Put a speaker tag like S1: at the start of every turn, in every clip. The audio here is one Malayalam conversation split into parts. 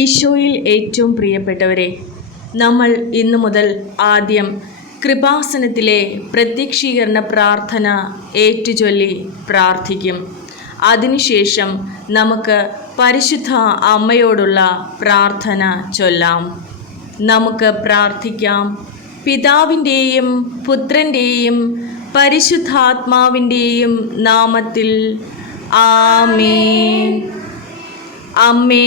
S1: ഈശോയിൽ ഏറ്റവും പ്രിയപ്പെട്ടവരെ നമ്മൾ ഇന്നു മുതൽ ആദ്യം കൃപാസനത്തിലെ പ്രത്യക്ഷീകരണ പ്രാർത്ഥന ഏറ്റുചൊല്ലി പ്രാർത്ഥിക്കും. അതിനുശേഷം നമുക്ക് പരിശുദ്ധ അമ്മയോടുള്ള പ്രാർത്ഥന ചൊല്ലാം. നമുക്ക് പ്രാർത്ഥിക്കാം. പിതാവിന്റെയും പുത്രന്റെയും പരിശുദ്ധാത്മാവിന്റെയും നാമത്തിൽ ആമേ അമ്മേ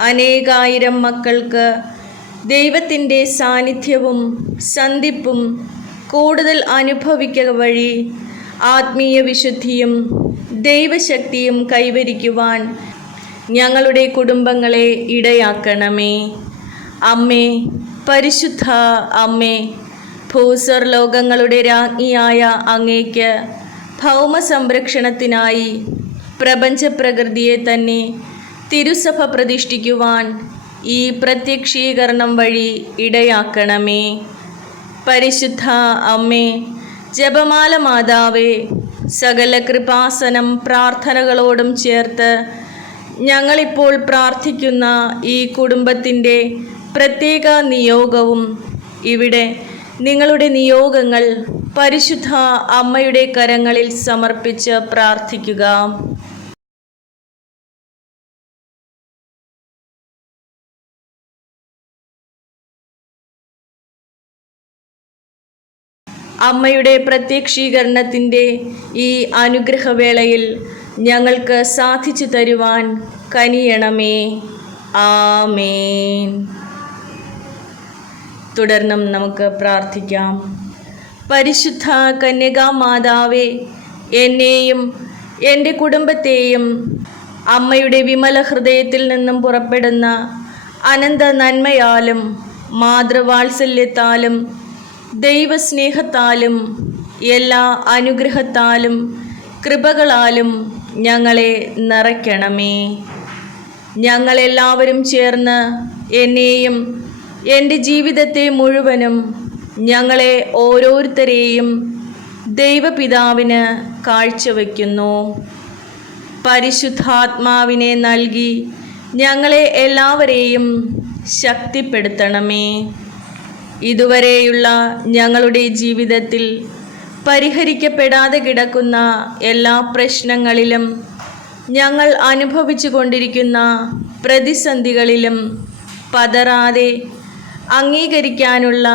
S1: അനേകായിരം മക്കൾക്ക് ദൈവത്തിന്റെ സാന്നിധ്യവും സന്ധിപ്പും കൂടുതൽ അനുഭവിക്കുക വഴി ആത്മീയ വിശുദ്ധിയും ദൈവശക്തിയും കൈവരിക്കുവാൻ ഞങ്ങളുടെ കുടുംബങ്ങളെ ഇടയാക്കണമേ. അമ്മേ പരിശുദ്ധ അമ്മേ ഭൂസർ ലോകങ്ങളുടെ രാജ്ഞിയായ അങ്ങേക്ക് ഭൗമ സംരക്ഷണത്തിനായി പ്രപഞ്ചപ്രകൃതിയെ തന്നെ തിരുസഭ പ്രതിഷ്ഠിക്കുവാൻ ഈ പ്രത്യക്ഷീകരണം വഴി ഇടയാക്കണമേ. പരിശുദ്ധ അമ്മേ ജപമാല മാതാവേ സകല കൃപാസനം പ്രാർത്ഥനകളോടും ചേർത്ത് ഞങ്ങളിപ്പോൾ പ്രാർത്ഥിക്കുന്ന ഈ കുടുംബത്തിന്റെ പ്രത്യേക നിയോഗവും ഇവിടെ നിങ്ങളുടെ നിയോഗങ്ങൾ പരിശുദ്ധ അമ്മയുടെ കരങ്ങളിൽ സമർപ്പിച്ച് പ്രാർത്ഥിക്കുക. അമ്മയുടെ പ്രത്യക്ഷീകരണത്തിന്റെ ഈ അനുഗ്രഹവേളയിൽ ഞങ്ങൾക്ക് സാധിച്ചു തരുവാൻ കനിയണമേ. ആമേൻ. തുടർന്നും നമുക്ക് പ്രാർത്ഥിക്കാം. പരിശുദ്ധ കന്യകാ മാതാവേ എന്നെയും എന്റെ കുടുംബത്തെയും അമ്മയുടെ വിമല ഹൃദയത്തിൽ നിന്നും പുറപ്പെടുന്ന അനന്ത നന്മയാലും മാതൃവാത്സല്യത്താലും ദൈവസ്നേഹത്താലും എല്ലാ അനുഗ്രഹത്താലും കൃപകളാലും ഞങ്ങളെ നിറയ്ക്കണമേ. ഞങ്ങളെല്ലാവരും ചേർന്ന് എന്നെയും എന്റെ ജീവിതത്തെ മുഴുവനും ഞങ്ങളെ ഓരോരുത്തരെയും ദൈവപിതാവിന് കാഴ്ചവെക്കുന്നു. പരിശുദ്ധാത്മാവിനെ നൽകി ഞങ്ങളെ എല്ലാവരെയും ശക്തിപ്പെടുത്തണമേ. ഇതുവരെയുള്ള ഞങ്ങളുടെ ജീവിതത്തിൽ പരിഹരിക്കപ്പെടാതെ കിടക്കുന്ന എല്ലാ പ്രശ്നങ്ങളിലും ഞങ്ങൾ അനുഭവിച്ചു കൊണ്ടിരിക്കുന്ന പ്രതിസന്ധികളിലും പതറാതെ അംഗീകരിക്കാനുള്ള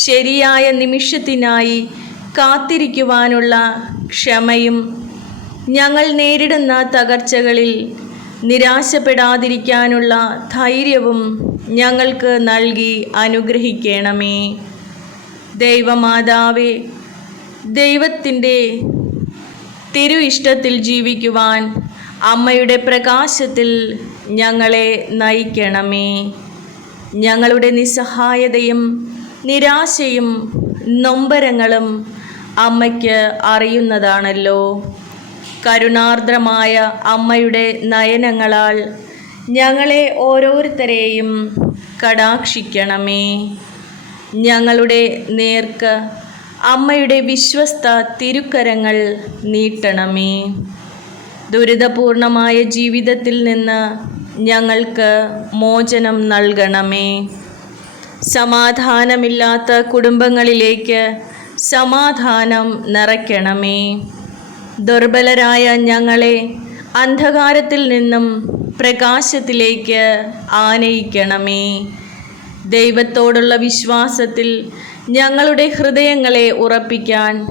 S1: ശരിയായ നിമിഷത്തിനായി കാത്തിരിക്കുവാനുള്ള ക്ഷമയും ഞങ്ങൾ നേരിടുന്ന തകർച്ചകളിൽ നിരാശപ്പെടാതിരിക്കാനുള്ള ധൈര്യവും ഞങ്ങൾക്ക് നൽകി അനുഗ്രഹിക്കണമേ. ദൈവമാതാവേ ദൈവത്തിന്റെ തിരു ഇഷ്ടത്തിൽ ജീവിക്കുവാൻ അമ്മയുടെ പ്രകാശത്തിൽ ഞങ്ങളെ നയിക്കണമേ. ഞങ്ങളുടെ നിസ്സഹായതയും നിരാശയും നൊമ്പരങ്ങളും അമ്മയ്ക്ക് അറിയുന്നതാണല്ലോ. കരുണാർദ്രമായ അമ്മയുടെ നയനങ്ങളാൽ ഞങ്ങളെ ഓരോരുത്തരെയും കടാക്ഷിക്കണമേ. ഞങ്ങളുടെ നേർക്ക് അമ്മയുടെ വിശ്വസ്ത തിരുക്കരങ്ങൾ നീട്ടണമേ. ദുരിതപൂർണമായ ജീവിതത്തിൽ നിന്ന് ഞങ്ങൾക്ക് മോചനം നൽകണമേ. സമാധാനമില്ലാത്ത കുടുംബങ്ങളിലേക്ക് സമാധാനം നിറയ്ക്കണമേ. ദുർബലരായ ഞങ്ങളെ അന്ധകാരത്തിൽ നിന്നും പ്രകാശത്തിലേക്ക് ആനയിക്കണമേ. ദൈവത്തോടുള്ള വിശ്വാസത്തിൽ ഞങ്ങളുടെ ഹൃദയങ്ങളെ ഉറപ്പിക്കാൻ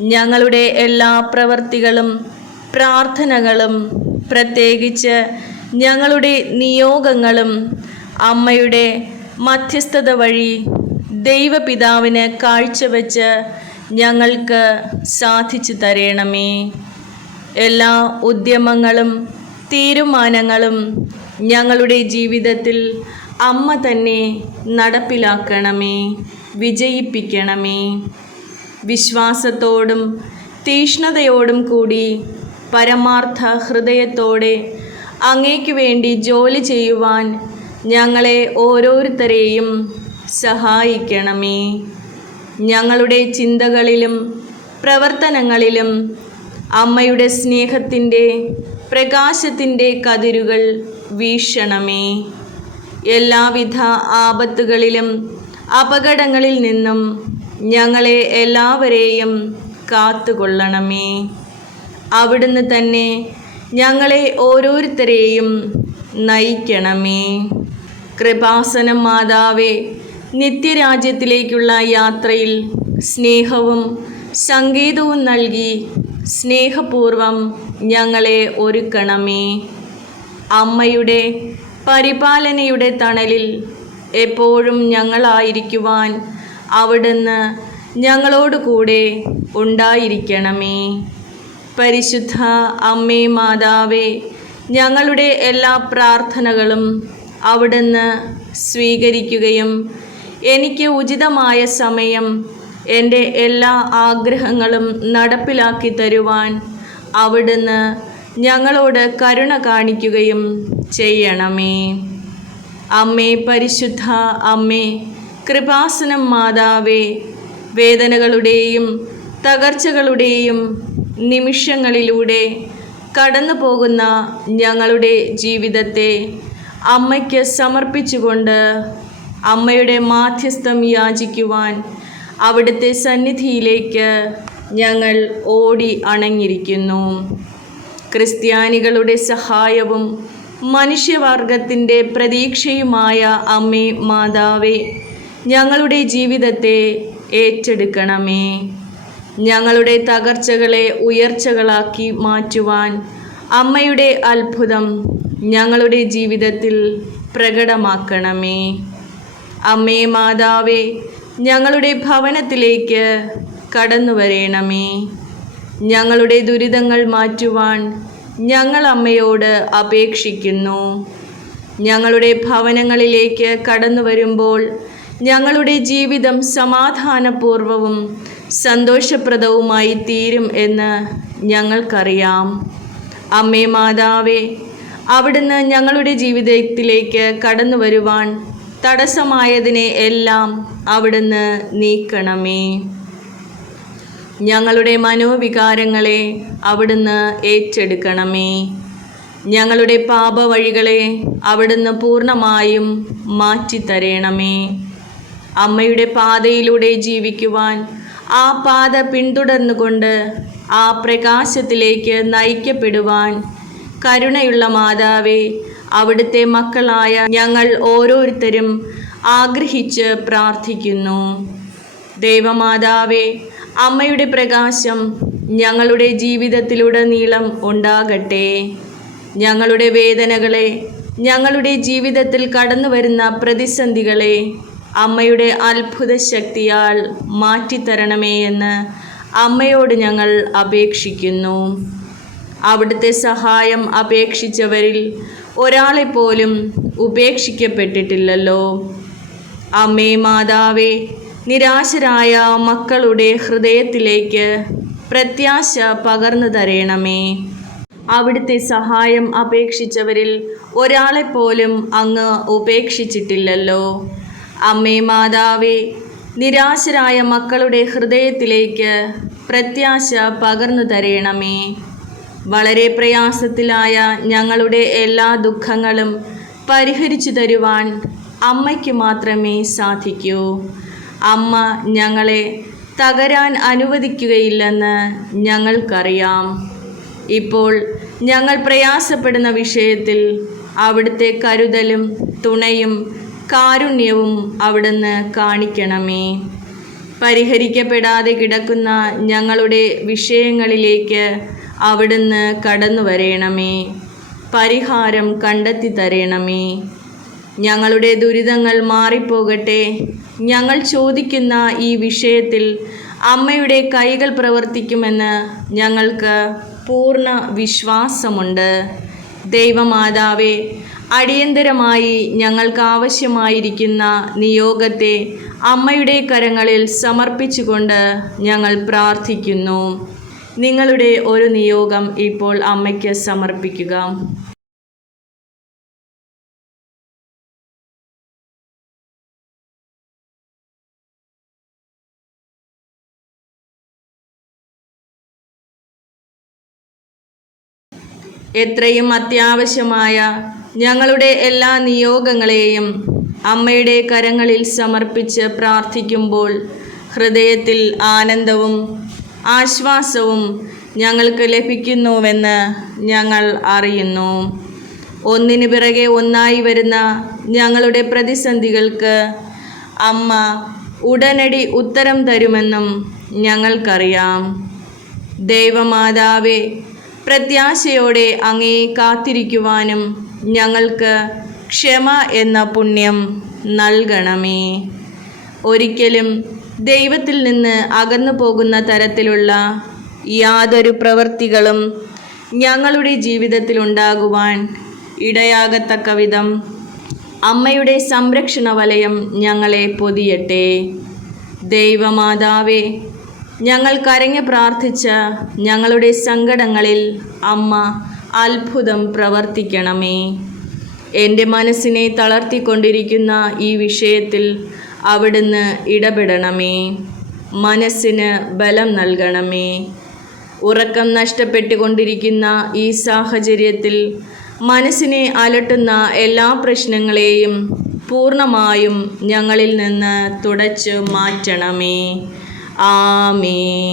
S1: ഞങ്ങളുടെ എല്ലാ പ്രവർത്തികളും പ്രാർത്ഥനകളും പ്രത്യേകിച്ച് ഞങ്ങളുടെ നിയോഗങ്ങളും അമ്മയുടെ മധ്യസ്ഥത വഴി ദൈവപിതാവിന് കാഴ്ചവെച്ച് ഞങ്ങൾക്ക് സാധിച്ചു തരണമേ. എല്ലാ ഉദ്യമങ്ങളും തീരുമാനങ്ങളും ഞങ്ങളുടെ ജീവിതത്തിൽ അമ്മ തന്നെ നടപ്പിലാക്കണമേ വിജയിപ്പിക്കണമേ. വിശ്വാസത്തോടും തീഷ്ണതയോടും കൂടി പരമാർത്ഥ ഹൃദയത്തോടെ അങ്ങേക്ക് വേണ്ടി ജോലി ചെയ്യുവാൻ ഞങ്ങളെ ഓരോരുത്തരെയും സഹായിക്കണമേ. ഞങ്ങളുടെ ചിന്തകളിലും പ്രവർത്തനങ്ങളിലും അമ്മയുടെ സ്നേഹത്തിന്റെ പ്രകാശത്തിന്റെ കതിരുകൾ വീക്ഷണമേ എല്ലാവിധ ആപത്തുകളിലും അപകടങ്ങളിൽ നിന്നും ഞങ്ങളെ എല്ലാവരെയും കാത്തുകൊള്ളണമേ. അവിടുന്ന് തന്നെ ഞങ്ങളെ ഓരോരുത്തരെയും നയിക്കണമേ. കൃപാസനം മാതാവേ നിത്യരാജ്യത്തിലേക്കുള്ള യാത്രയിൽ സ്നേഹവും സംഗീതവും നൽകി സ്നേഹപൂർവം ഞങ്ങളെ ഒരുക്കണമേ. അമ്മയുടെ പരിപാലനയുടെ തണലിൽ എപ്പോഴും ഞങ്ങളായിരിക്കുവാൻ അവിടുന്ന് ഞങ്ങളോട് കൂടെ ഉണ്ടായിരിക്കണമേ. പരിശുദ്ധ അമ്മേ മാതാവേ ഞങ്ങളുടെ എല്ലാ പ്രാർത്ഥനകളും അവിടുന്ന് സ്വീകരിക്കുകയും എനിക്ക് ഉചിതമായ സമയം എന്റെ എല്ലാ ആഗ്രഹങ്ങളും നടപ്പിലാക്കി തരുവാൻ അവിടുന്ന് ഞങ്ങളോട് കരുണ കാണിക്കുകയും ചെയ്യണമേ. അമ്മേ പരിശുദ്ധ അമ്മേ കൃപാസനം മാതാവേ വേദനകളുടെയും തകർച്ചകളുടെയും നിമിഷങ്ങളിലൂടെ കടന്നു പോകുന്ന ഞങ്ങളുടെ ജീവിതത്തെ അമ്മയ്ക്ക് സമർപ്പിച്ചുകൊണ്ട് അമ്മയുടെ മാധ്യസ്ഥം യാചിക്കുവാൻ അവിടുത്തെ സന്നിധിയിലേക്ക് ഞങ്ങൾ ഓടി അണഞ്ഞിരിക്കുന്നു. ക്രിസ്ത്യാനികളുടെ സഹായവും മനുഷ്യവർഗത്തിന്റെ പ്രതീക്ഷയുമായ അമ്മേ മാതാവേ ഞങ്ങളുടെ ജീവിതത്തെ ഏറ്റെടുക്കണമേ. ഞങ്ങളുടെ തകർച്ചകളെ ഉയർച്ചകളാക്കി മാറ്റുവാൻ അമ്മയുടെ അത്ഭുതം ഞങ്ങളുടെ ജീവിതത്തിൽ പ്രകടമാക്കണമേ. അമ്മേ മാതാവേ ഞങ്ങളുടെ ഭവനത്തിലേക്ക് കടന്നു വരേണമേ. ഞങ്ങളുടെ ദുരിതങ്ങൾ മാറ്റുവാൻ ഞങ്ങൾ അമ്മയോട് അപേക്ഷിക്കുന്നു. ഞങ്ങളുടെ ഭവനങ്ങളിലേക്ക് കടന്നു വരുമ്പോൾ ഞങ്ങളുടെ ജീവിതം സമാധാനപൂർവവും സന്തോഷപ്രദവുമായി തീരും എന്ന് ഞങ്ങൾക്കറിയാം. അമ്മേ മാതാവേ അവിടുന്ന് ഞങ്ങളുടെ ജീവിതത്തിലേക്ക് കടന്നു വരുവാൻ തടസ്സമായതിനെ എല്ലാം അവിടുന്ന് നീക്കണമേ. ഞങ്ങളുടെ മനോവികാരങ്ങളെ അവിടുന്ന് ഏറ്റെടുക്കണമേ. ഞങ്ങളുടെ പാപവഴികളെ അവിടുന്ന് പൂർണമായും മാറ്റിത്തരേണമേ. അമ്മയുടെ പാതയിലൂടെ ജീവിക്കുവാൻ ആ പാത പിന്തുടർന്നുകൊണ്ട് ആ പ്രകാശത്തിലേക്ക് നയിക്കപ്പെടുവാൻ കരുണയുള്ള മാതാവേ അവിടുത്തെ മക്കളായ ഞങ്ങൾ ഓരോരുത്തരും ആഗ്രഹിച്ച് പ്രാർത്ഥിക്കുന്നു. ദേവമാതാവേ അമ്മയുടെ പ്രകാശം ഞങ്ങളുടെ ജീവിതത്തിലുടനീളം ഉണ്ടാകട്ടെ. ഞങ്ങളുടെ വേദനകളെ ഞങ്ങളുടെ ജീവിതത്തിൽ കടന്നു വരുന്ന പ്രതിസന്ധികളെ അമ്മയുടെ അത്ഭുത ശക്തിയാൽ മാറ്റിത്തരണമേ എന്ന് അമ്മയോട് ഞങ്ങൾ അപേക്ഷിക്കുന്നു. അവിടുത്തെ സഹായം അപേക്ഷിച്ചവരിൽ ഒരാളെപ്പോലും ഉപേക്ഷിക്കപ്പെട്ടിട്ടില്ലല്ലോ. അമ്മേ മാതാവേ നിരാശരായ മക്കളുടെ ഹൃദയത്തിലേക്ക് പ്രത്യാശ പകർന്നു തരയണമേ അവിടുത്തെ സഹായം അപേക്ഷിച്ചവരിൽ ഒരാളെപ്പോലും അങ്ങ് ഉപേക്ഷിച്ചിട്ടില്ലല്ലോ. അമ്മേ മാതാവേ നിരാശരായ മക്കളുടെ ഹൃദയത്തിലേക്ക് പ്രത്യാശ പകർന്നു തരയണമേ വളരെ പ്രയാസത്തിലായ ഞങ്ങളുടെ എല്ലാ ദുഃഖങ്ങളും പരിഹരിച്ചു തരുവാൻ അമ്മയ്ക്ക് മാത്രമേ സാധിക്കൂ. അമ്മ ഞങ്ങളെ തകരാൻ അനുവദിക്കുകയില്ലെന്ന് ഞങ്ങൾക്കറിയാം. ഇപ്പോൾ ഞങ്ങൾ പ്രയാസപ്പെടുന്ന വിഷയത്തിൽ അവിടുത്തെ കരുതലും തുണയും കാരുണ്യവും അവിടുന്ന് കാണിക്കണമേ. പരിഹരിക്കപ്പെടാതെ കിടക്കുന്ന ഞങ്ങളുടെ വിഷയങ്ങളിലേക്ക് അവിടുന്ന് കടന്നു വരയണമേ പരിഹാരം കണ്ടെത്തി തരേണമേ. ഞങ്ങളുടെ ദുരിതങ്ങൾ മാറിപ്പോകട്ടെ. ഞങ്ങൾ ചോദിക്കുന്ന ഈ വിഷയത്തിൽ അമ്മയുടെ കൈകൾ പ്രവർത്തിക്കുമെന്ന് ഞങ്ങൾക്ക് പൂർണ വിശ്വാസമുണ്ട്. ദൈവമാതാവേ അടിയന്തരമായി ഞങ്ങൾക്ക് ആവശ്യമായിരിക്കുന്ന നിയോഗത്തെ അമ്മയുടെ കരങ്ങളിൽ സമർപ്പിച്ചുകൊണ്ട് ഞങ്ങൾ പ്രാർത്ഥിക്കുന്നു. നിങ്ങളുടെ ഒരു നിയോഗം ഇപ്പോൾ അമ്മയ്ക്ക് സമർപ്പിക്കുക. എത്രയും അത്യാവശ്യമായ ഞങ്ങളുടെ എല്ലാ നിയോഗങ്ങളെയും അമ്മയുടെ കരങ്ങളിൽ സമർപ്പിച്ച് പ്രാർത്ഥിക്കുമ്പോൾ ഹൃദയത്തിൽ ആനന്ദവും ആശ്വാസവും ഞങ്ങൾക്ക് ലഭിക്കുന്നുവെന്ന് ഞങ്ങൾ അറിയുന്നു. ഒന്നിനു പിറകെ ഒന്നായി വരുന്ന ഞങ്ങളുടെ പ്രതിസന്ധികൾക്ക് അമ്മ ഉടനടി ഉത്തരം തരുമെന്നും ഞങ്ങൾക്കറിയാം. ദൈവമാതാവെ പ്രത്യാശയോടെ അങ്ങേ കാത്തിരിക്കുവാനും ഞങ്ങൾക്ക് ക്ഷമ എന്ന പുണ്യം നൽകണമേ. ഒരിക്കലും ദൈവത്തിൽ നിന്ന് അകന്നു പോകുന്ന തരത്തിലുള്ള യാതൊരു പ്രവൃത്തികളും ഞങ്ങളുടെ ജീവിതത്തിൽ ഉണ്ടാകുവാൻ ഇടയാകത്തക്ക വിധം അമ്മയുടെ സംരക്ഷണ വലയം ഞങ്ങളെ പൊതിയട്ടെ. ദൈവമാതാവേ ഞങ്ങൾ കരഞ്ഞു പ്രാർത്ഥിച്ച ഞങ്ങളുടെ സങ്കടങ്ങളിൽ അമ്മ അത്ഭുതം പ്രവർത്തിക്കണമേ. എന്റെ മനസ്സിനെ തളർത്തിക്കൊണ്ടിരിക്കുന്ന ഈ വിഷയത്തിൽ അവിടുന്ന് ഇടപെടണമേ. മനസ്സിന് ബലം നൽകണമേ. ഉറക്കം നഷ്ടപ്പെട്ടുകൊണ്ടിരിക്കുന്ന ഈ സാഹചര്യത്തിൽ മനസ്സിനെ അലട്ടുന്ന എല്ലാ പ്രശ്നങ്ങളെയും പൂർണമായും ഞങ്ങളിൽ നിന്ന് തുടച്ചു മാറ്റണമേ. ആമേ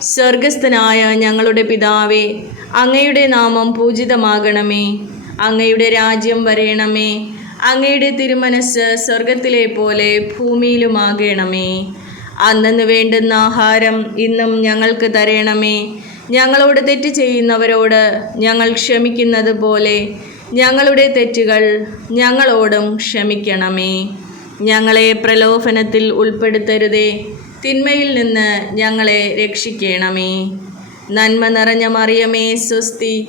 S1: സ്വർഗസ്ഥനായ ഞങ്ങളുടെ പിതാവേ അങ്ങയുടെ നാമം പൂജിതമാകണമേ. അങ്ങയുടെ രാജ്യം വരയണമേ അങ്ങയുടെ തിരുമനസ് സ്വർഗത്തിലെ പോലെ ഭൂമിയിലുമാകണമേ. അന്നു വേണ്ടുന്ന ആഹാരം ഇന്നും ഞങ്ങൾക്ക് തരയണമേ ഞങ്ങളോട് തെറ്റ് ചെയ്യുന്നവരോട് ഞങ്ങൾ ക്ഷമിക്കുന്നത് പോലെ ഞങ്ങളുടെ തെറ്റുകൾ ഞങ്ങളോടും ക്ഷമിക്കണമേ. ഞങ്ങളെ പ്രലോഭനത്തിൽ ഉൾപ്പെടുത്തരുതേ. തിന്മയിൽ നിന്ന് ഞങ്ങളെ രക്ഷിക്കണമേ. നന്മ നിറഞ്ഞ മറിയമേ സ്വസ്തി.